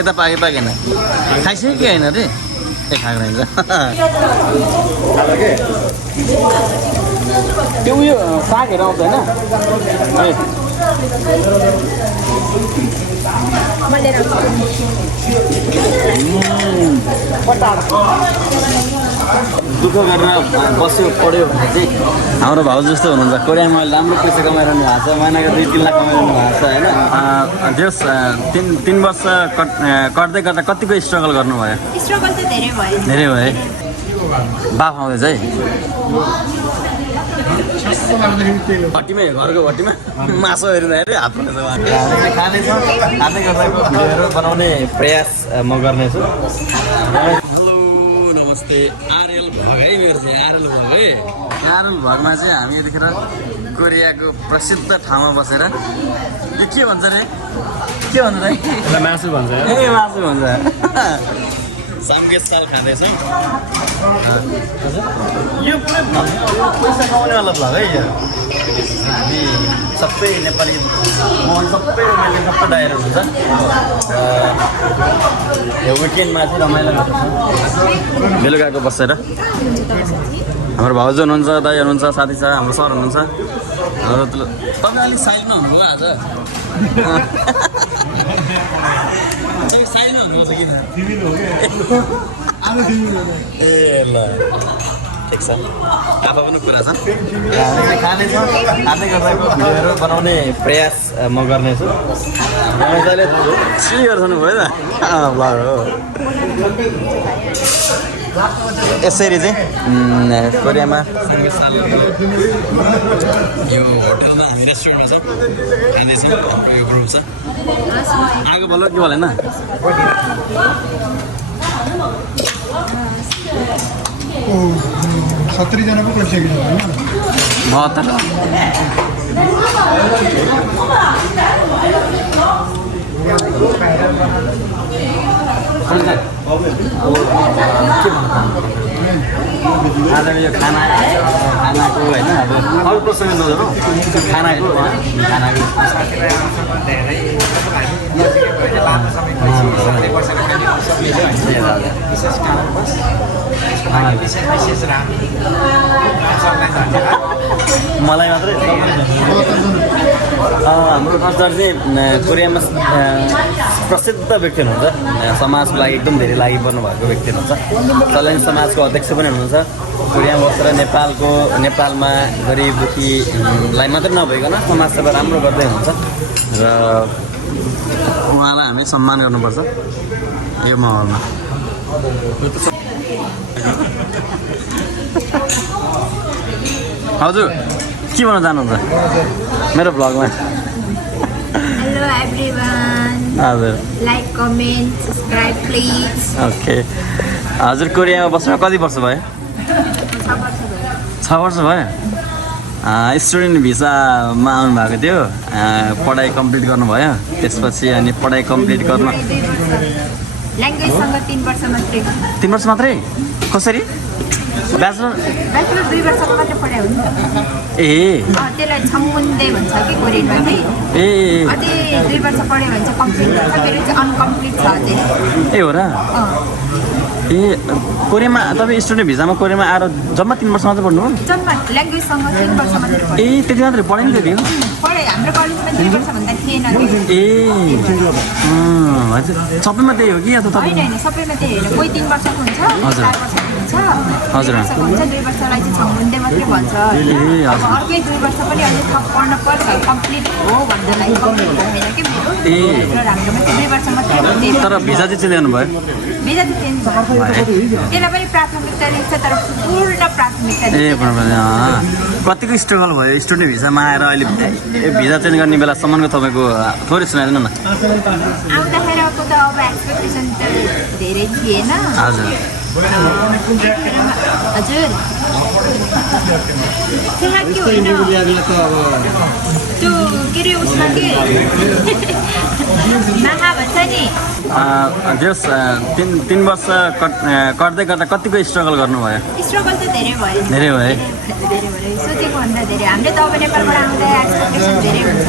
यता पाके पाकेन खाइसक्यो कि होइन रे ए खाएको रहेछ त्यो उयो सागहरू आउँछ होइन दुःख गरेर बस्यो पढ्यो भने चाहिँ हाम्रो भाउ जस्तो हुनुहुन्छ कोरियामा राम्रो पैसा कमाइरहनु भएको छ महिनाको 2-3 लाख कमाइरहनु भएको छ होइन त्यस 3 वर्ष कट्दै गर्दा कतिको स्ट्रगल गर्नुभयो स्ट्रगल त धेरै भयो बाफ आउँदैछ है भट्टीमै घरको भट्टीमा मासु हेर्दाखेरि हात खानेछौँ खाँदै गर्दाको भिडियोहरू बनाउने प्रयास म गर्नेछु हेलो नमस्ते आरएल भग है मेरो चाहिँ आरएल भग है आरएल भगमा चाहिँ हामी यतिखेर कोरियाको प्रसिद्ध ठाउँमा बसेर यो के भन्छ रे के भन्छ रे मासु भन्छ ए मासु भन्छ सामगेसाल खाँदैछौँ यो पुरै पैसा कमाउनेवाला भ्लग है यो हामी सबै नेपाली मोहन सबै रमाइलो सबै डाइर हुन्छ यो विकेन्डमा चाहिँ रमाइलो गर्छ बेलुकाको बसेर हाम्रो भाउजू हुनुहुन्छ दाइ हुनुहुन्छ साथी छ हाम्रो सर हुनुहुन्छ हाम्रो तपाईँ अलिक साइडमा हुनुभयो आज साइडमा हुनुहुन्छ कि ए ल ठिक छ आफा पनि कुरा छ खानेछौँ खाँदै गर्दाको भिडियोहरू बनाउने प्रयास म गर्नेछु मजाले सिँढी गर्छनु भयो त भ्लग हो यसरी चाहिँ कोरियामा यो होटलमा हामी रेस्टुरेन्टमा छौँ खाँदैछौँ हाम्रो यो ग्रुप छ आगो बल्ल के भएन 70 जना पो गरिसकेको छ हैन म त आज यो खानाको होइन अब अरू प्रसङ्ग नजाउँ खानाको मलाई मात्रै हाम्रो कल्चर चाहिँ कोरियामा प्रसिद्ध व्यक्ति हुनुहुन्छ समाजको लागि एकदम धेरै लागि पर्नु भएको व्यक्ति हुनुहुन्छ चलन समाजको अध्यक्ष पनि हुनुहुन्छ कोरियामा बसेर नेपालमा गरिब दुखीलाई मात्रै नभइकन समाज सेवा राम्रो गर्दै हुनुहुन्छ र उहाँलाई हामी सम्मान गर्नुपर्छ यो माहौलमा हजुर के भन्न चाहनुहुन्छ मेरो भ्लगमा हेलो एभ्रीवान हजुर like comment subscribe please okay हजुर कोरियामा बस्न कति वर्ष भयो 6 वर्ष भयो स्टुडेन्ट भिसामा आउनु भएको थियो पढाइ कम्प्लिट गर्नुभयो त्यसपछि अनि पढाइ कम्प्लिट गर्न ल्याङ्ग्वेजसँग 3 वर्ष मात्रै 3 वर्ष मात्रै कसरी ब्याचलर 2 वर्षको मात्रै पढाइ हुन्छ ए त्यसलाई छङ्मुन्दे भन्छ कि कोरियनमा चाहिँ ए अझै 2 वर्ष पढ्यो भने चाहिँ कम्प्लिट हुन्छ मेरो चाहिँ अनकम्प्लिट छ अझै ए हो र ए कोरियामा तपाईँ स्टुडेन्ट भिसामा कोरियामा आएर जम्मा 3 वर्ष मात्रै पढ्नुभयो जम्मा ल्याङ्ग्वेजसँग 3 वर्ष मात्रै ए त्यति मात्रै पढाइ नि त्यो पढाइ हाम्रो कलेजमा 2 वर्ष भन्दा थिएन ए हजुर सबैमा त्यही हो कि या त तपाईँ होइन सबैमा त्यही होइन कोही 3 वर्षको हुन्छ 4 वर्षको हुन्छ हजुर 2 वर्षलाई चाहिँ छङ्मुन्दे मात्रै भन्छ अब अर्कै 2 वर्ष पनि अझै थप पढ्न पर्छ कम्प्लिट हो भन्दैलाई कम्प्लिट भएन कि मेरो हाम्रोमा चाहिँ 2 वर्ष मात्रै तर भिजा चाहिँ चेन्ज गर्नुभयो भिजा चाहिँ चेन्ज भयो त्यसलाई पनि प्राथमिकता दिन्छ तर पूर्ण प्राथमिकता ए कतिको स्ट्रगल भयो स्टुडेन्ट भिसामा आएर अहिले भिजा चेन्ज गर्ने बेलासम्मको तपाईँको थोरै सुनाइदिनु न आउँदाखेरिको त अब एक्सपेक्टेसन त धेरै थिएन हजुर हजुर त्यसलाई के होइन त्यो के अरे उसमा के भन्छ नि जस 3 वर्ष कट्दै गर्दा कतिको स्ट्रगल गर्नुभयो स्ट्रगल त धेरै भयो धेरै भयो सोचेको भन्दा धेरै हामीले त अब नेपालबाट आउँदा एक्सपेक्टेसन धेरै हुन्छ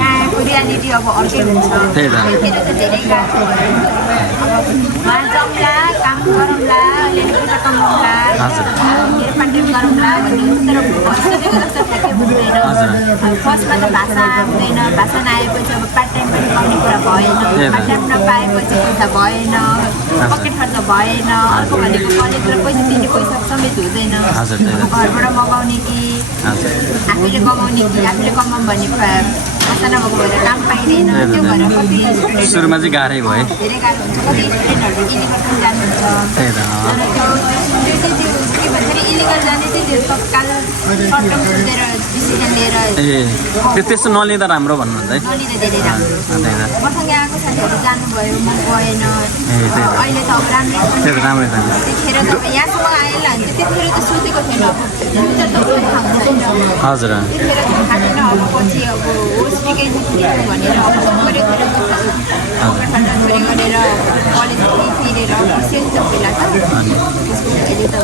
यहाँ आएको रियालिटी अब अर्कै हुन्छ त्यही त। त्यतिखेर त धेरै गाह्रो भयो अब उहाँ जाउँला काम गरौँला अलिअलि कमाउँला हजुर। पार्ट टाइम गरौँला भन्ने हुन्छ तर सोचेको जस्तो ठ्याक्कै हुँदैन फर्स्टमा त भाषा आउँदैन भाषा नआएपछि अब पार्ट टाइम पनि गर्ने कुरा भएन पार्ट टाइम नपाएपछि पैसा भएन पकेट खर्च भएन अर्को भनेको कलेजबाट पैसा दिने पैसा समेत हुँदैन हजुर, त्यही त। घरबाट मगाउने कि हजुर आफूले मगाउने कि आफूले कमाउँ भन्ने भाषा नभएको भएर काम पाइँदैन त्यो भएर कति स्टुडेन्ट सुरुमा चाहिँ गाह्रै भयो धेरै गाह्रो हुन्छ कति स्टुडेन्टहरू इलिगल पनि जानुहुन्छ त्यही त तर त्यो के भन्छ अरे इलिगल जाने चाहिँ त्यो तत्काल सर्ट टर्म सोचेर डिसिजन लिएर ए त्यस्तो नलिँदा राम्रो भन्नुहुन्छ है नलिँदा धेरै राम्रो त्यही त मसँग आएको साथीहरू जानुभयो म गएन त्यही त। अहिले त अब राम्रै छ त्यही त राम्रै छ त्यतिखेर त अब यहाँसम्म आएला भने चाहिँ त्यतिखेर त सोचेको थिएन अब फ्युचर त पनि थाहा हुँदैन हजुर त्यतिखेर त थाहा छैन अब पछि अब होस् निकै निस्किनु भनेर अब छोरी छोरी छोरी गरेर कलेज तिरेर सेन्स त पहिला त अहिले त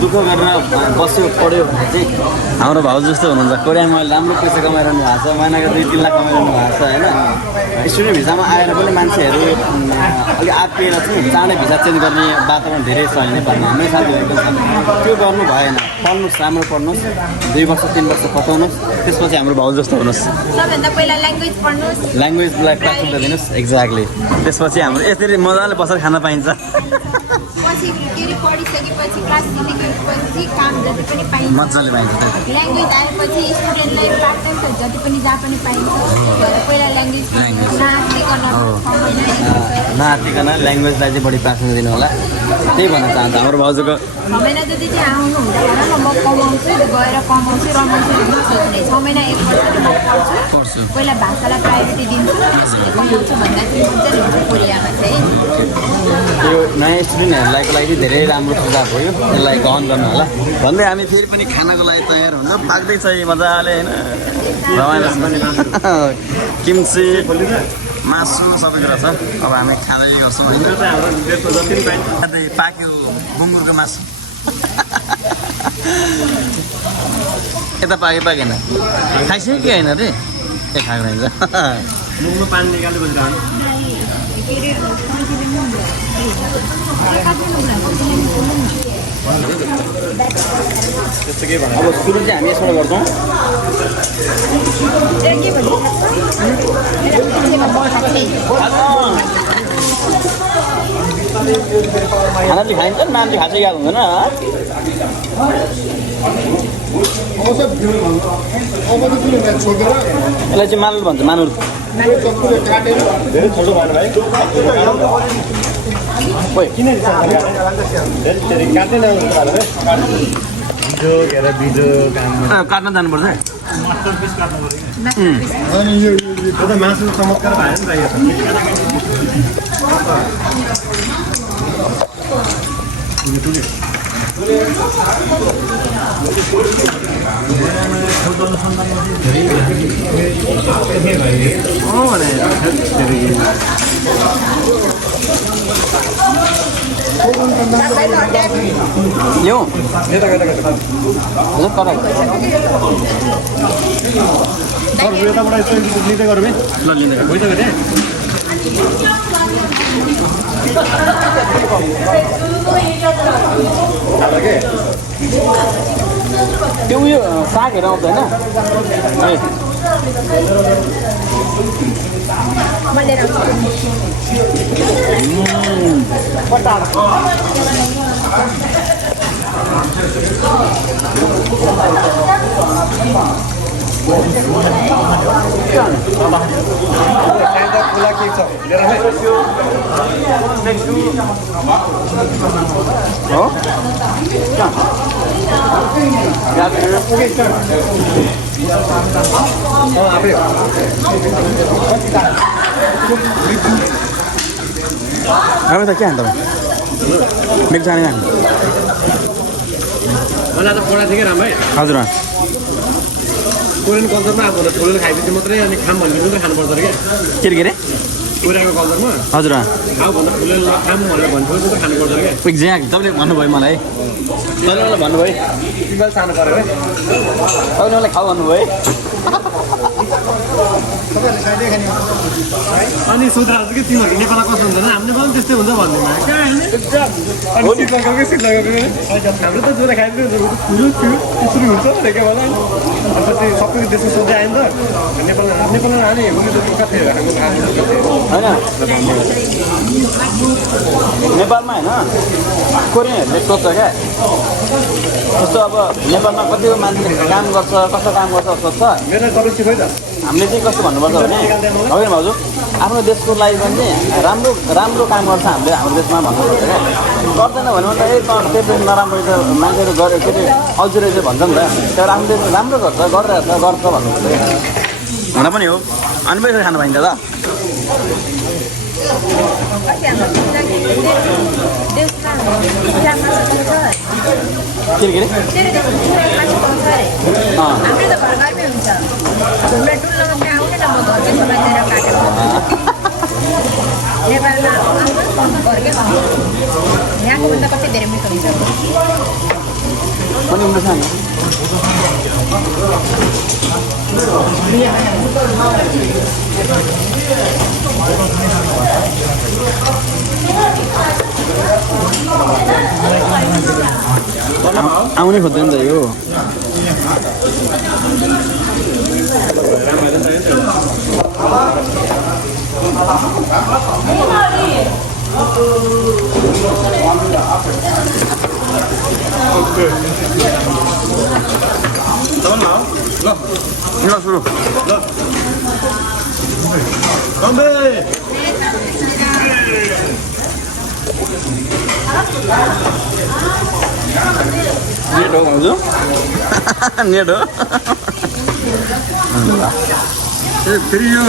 दुःख गरेर बस्यो पढ्यो भने चाहिँ हाम्रो भाउ जस्तो हुनुहुन्छ कोरियामा अहिले राम्रो पैसा कमाइरहनु भएको छ महिनाको 2-3 लाख कमाइरहनु भएको छ होइन स्टुडेन्ट भिसामा आएर पनि मान्छेहरू अलिक आत्तिएर चाहिँ चाँडै भिसा चेन्ज गर्ने वातावरण धेरै छ होइन नेपालमा हाम्रै साथीहरू पनि छ त्यो गर्नु भएन पढ्नुहोस् राम्रो पढ्नुहोस् 2 वर्ष 3 वर्ष पठाउनुहोस् त्यसपछि हाम्रो भाउ जस्तो हुनुहोस् सबभन्दा पहिला ल्याङ्ग्वेज पढ्नुहोस् ल्याङ्ग्वेजलाई प्राथमिकता दिनुहोस् एक्ज्याक्टली त्यसपछि हाम्रो यसरी मजाले बसेर खान पाइन्छ पछि के अरे पढिसकेपछि क्लास सिकेपछि काम जति पनि पाइन्छ मजाले पाइन्छ ल्याङ्ग्वेज आएपछि स्टुडेन्टलाई पार्ट टाइम त जति पनि जहाँ पनि पाइन्छ भएर पहिला ल्याङ्ग्वेज नआत्तिकन नआत्तिकन ल्याङ्ग्वेजलाई चाहिँ बढी प्राथमिकता दिनु होला त्यही भन्न चाहन्छु हाम्रो भाउजूको 6 महिना जति चाहिँ आउनु हुँदैन न म कमाउँछु गएर कमाउँछु रमाउँछु भन्नु सोच्ने 6 महिना 1 वर्ष म पढ्छु पहिला भाषालाई प्रायोरिटी दिन्छु त्यसपछि कमाउँछु भन्दा चाहिँ मजाले हुन्छ कोरियामा चाहिँ त्यो नयाँ स्टुडेन्टहरूको लागि चाहिँ धेरै राम्रो सुझाव हो यो यसलाई ग्रहण गर्नु होला भन्दै हामी फेरि पनि खानाको लागि तयार हुन्छ पाक्दैछ यी मजाले होइन रमाइलो किम्ची मासु सबै कुरा छ अब हामी खाँदै गर्छौँ होइन पाक्यो गुङ्गुरको मासु यता पाकेन खाइसक्यो कि होइन रे ए खाएको रहेछ मुखमा पानी निकाल्नु त्यस्तो के भन्नु अब सुरु चाहिँ हामी यसबाट गर्छौँ खाना चाहिँ खाइन्छ नान चाहिँ खाँचै गएको हुँदैन यसलाई चाहिँ मानुल भन्छ मानुल काट्न जानुपर्छ अनि यो त मासु चमत्कार भएन नि यो यताबाट लिँदै गरौँ है ल लिँदै होइन गरे त्यो उयो सागहरू आउँदैन खुला के छ अब त के हान्त मेक जाने खानु मलाई त पढाएको थिएँ कि राम भाइ हजुर कोरियन कल्चरमा आएको छोडेर खाइदिन्छ मात्रै अनि खाम भन्ने मात्रै खानुपर्छ अरे के अरे कोरियाको कल्चरमा हजुर खाउभन्दा ठुलो खाम भनेर भन्थ्यो त्यो त खानु पर्छ क्या एक्ज्याक्ट तपाईँले भन्नुभयो मलाई तपाईँले मलाई भन्नुभयो तिमीलाई सानो पऱ्यो है तपाईँले मलाई खाऊ भन्नुभयो अनि सोधिरहेको छु कि तिमीहरू नेपालमा कस्तो हुँदैन हाम्रो नेपालमा त्यस्तै हुन्छ भन्दैन कहाँ अनि सिट लगाएको हाम्रो त जोरा खाइदियो ठुलो थियो त्यसरी हुन्छ अरे क्या होला अन्त त्यो सबै देशमा सोध्दै आयो नि त नेपालमा लाने उसले त कति हाम्रो होइन नेपालमा होइन कोरियनहरूले सोध्छ क्या जस्तो अब नेपालमा कतिको मान्छेले काम गर्छ कस्तो काम गर्छ सोध्छ मेरो तपाईँ सिकाइ त हामीले चाहिँ कस्तो भन्नुपर्छ भने होइन भाउजू आफ्नो देशको लागि पनि चाहिँ राम्रो राम्रो काम गर्छ हामीले हाम्रो देशमा भन्नुपर्छ क्या गर्दैन भन्यो भने त त्यो देश नराम्रो त मान्छेहरू गरे के अरे अल्छी रहेछ भन्छ नि त तर आफ्नो देशमा राम्रो गर्छ गरिरहेको गर्छ भन्नुपर्छ क्या हुन पनि हो अनि पैसा खानु पाइन्छ त के अरे यहाँको भन्दा कति धेरै मिठो हुन्छ पनि उम्रेछ नि आउनै खोज्दैन नि त यो ल सुरु नेट हो भाउजू नेट हो फेरि यो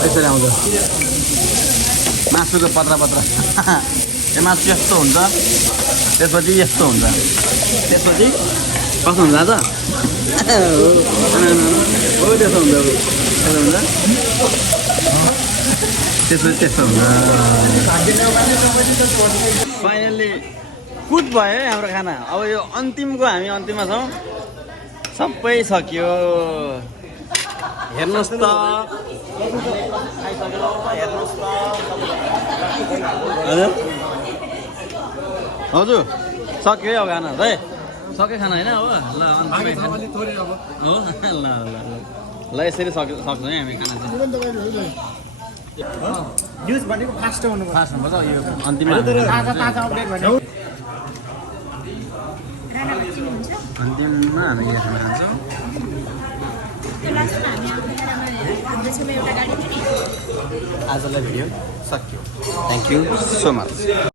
यसरी आउँछ मासुको पत्रा पत्रा यो मासु यस्तो हुन्छ त्यसपछि यस्तो हुन्छ त्यसपछि कस्तो हुन्छ त हो त्यस्तो हुन्छ त्यस्तो हुन्छ त्यसपछि त्यस्तो हुन्छ फाइनल्ली कुद भयो है हाम्रो खाना अब यो अन्तिमको हामी अन्तिममा छौँ सबै सकियो हेर्नुहोस् त हेर्नुहोस् त हजुर हजुर सक्यो है अब खाना है सक्यो खाना होइन हो ल हो ल ल ल यसरी सक्छौँ है हामी खाना चाहिँ न्युज भनेको फास्ट हुनुपर्छ यो अन्तिममा अन्तिममा हामी यो खाना खान्छौँ आजलाई भिडियो सक्यो थ्याङ्क यू सो मच